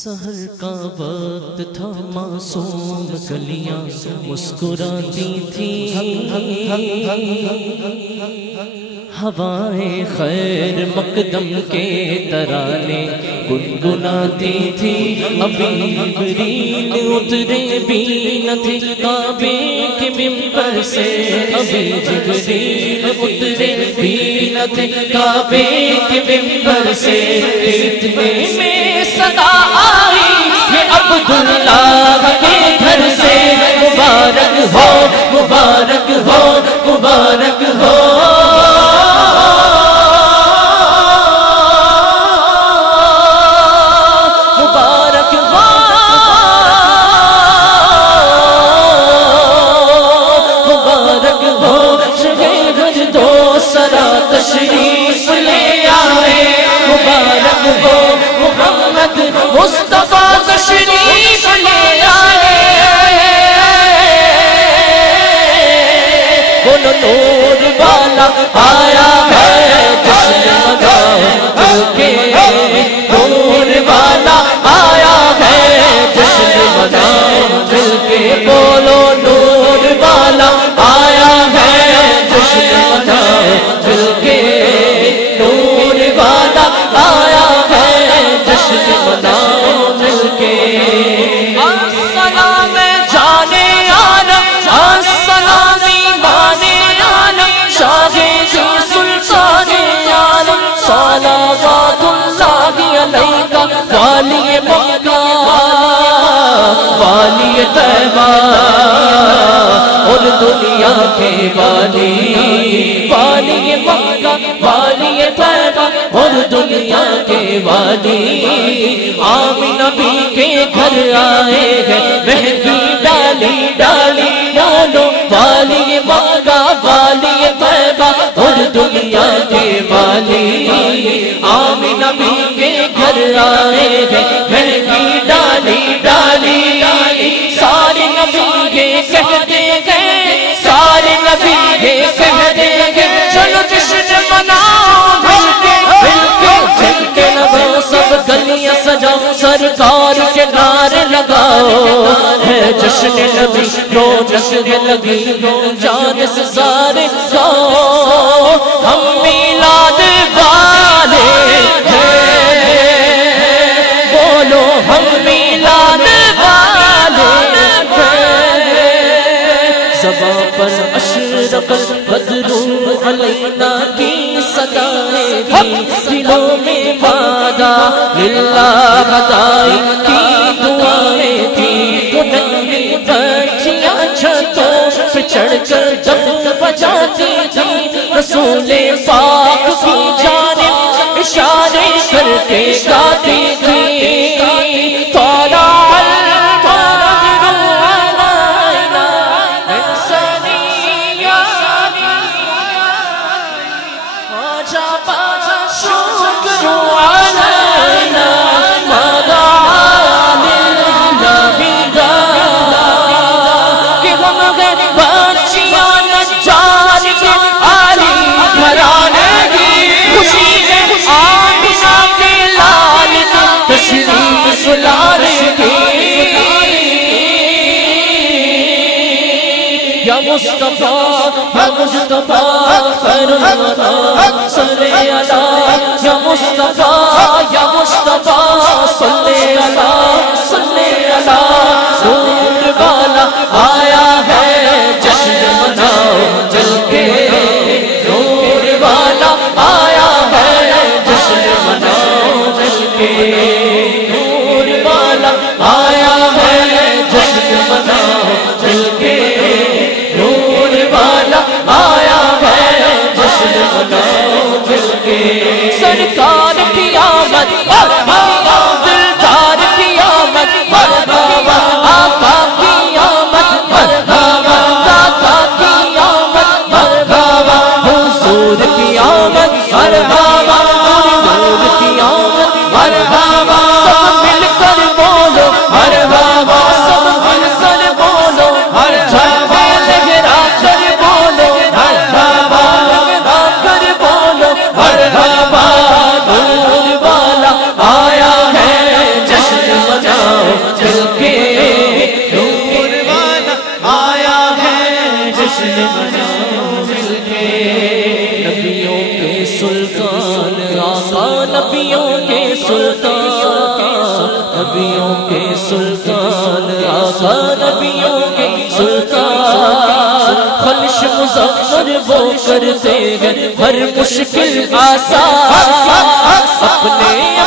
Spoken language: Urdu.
سحر کا وقت تھا معصوم کلیاں مسکراتی تھی ہوائیں خیر مقدم کے ترانے گنگناتی تھی ابھی جبریل اترے بھی نہ تھے کعبے کے منبر سے ابھی جبریل اترے بھی نہ تھے کعبے کے منبر سے اتنے میں صدا آئی یہ عبداللہ کے گھر سے مبارک ہو مبارک ہو مبارک ہو تشریف لے آئے مبارک ہو محمد مصطفیٰ تشریف لے آئے وہ نور والا آیا ہے جشن مناؤ کے نور والا آیا ہے جشن مناؤ مل کے بولو نور والا آیا ہے جشن مناؤ مل کے نور والا آیا ہے جشن مناؤ مل کے السلام جانے عالم السلام ایمان عالم شاہ جی سلطان عالم صلوات اللہ علیہ والی مکہ والی طیبہ اور دنیا کے والی والی مکہ والی طیبہ اور دنیا کے والی آمنہ نبی کے گھر آئے ہیں مہندی ڈالی ڈالی ڈالو والی مکہ والی طیبہ اور دنیا کے والی آمنہ نبی کے گھر آئے ہیں مہندی ڈالی ڈالی سارے نبی یہ کہتے ہیں سارے نبی یہ کہتے ہیں چلو جشن مناؤ مل کے چل کے لگاؤ سب گلیاں سجاؤ سرکار کے نعرے لگاؤ ہے جشن نبی رونق لگی جان سے سارے گاؤ ہم میلاد والے ہیں بولو ہم میلاد زباں پر اشرق البدر علینا کی صدائیں تھی دلوں میں وعدہ للہ بدائی کی دعائیں تھی تو ننگی بچیاں چھتوں پہ چڑھ کر جب بجاتی تھی رسول پاک کی جانب اشارے کر کے گاتی تھی مصطفیٰ یا مصطفیٰ خیر الورا صلی اللہ یا مصطفیٰ یا مصطفیٰ صلی اللہ صلی اللہ نور والا آیا ہے جشن مناؤ چل کے نور والا آیا ہے جشن مناؤ چل کے نور والا آیا ہے جشن مناؤ چل کے سرکار کی آمد دلدار کی نبیوں کے سلطان آقا نبیوں کے سلطان خلش مظفر وہ کرتے ہیں ہر مشکل آسان اپنے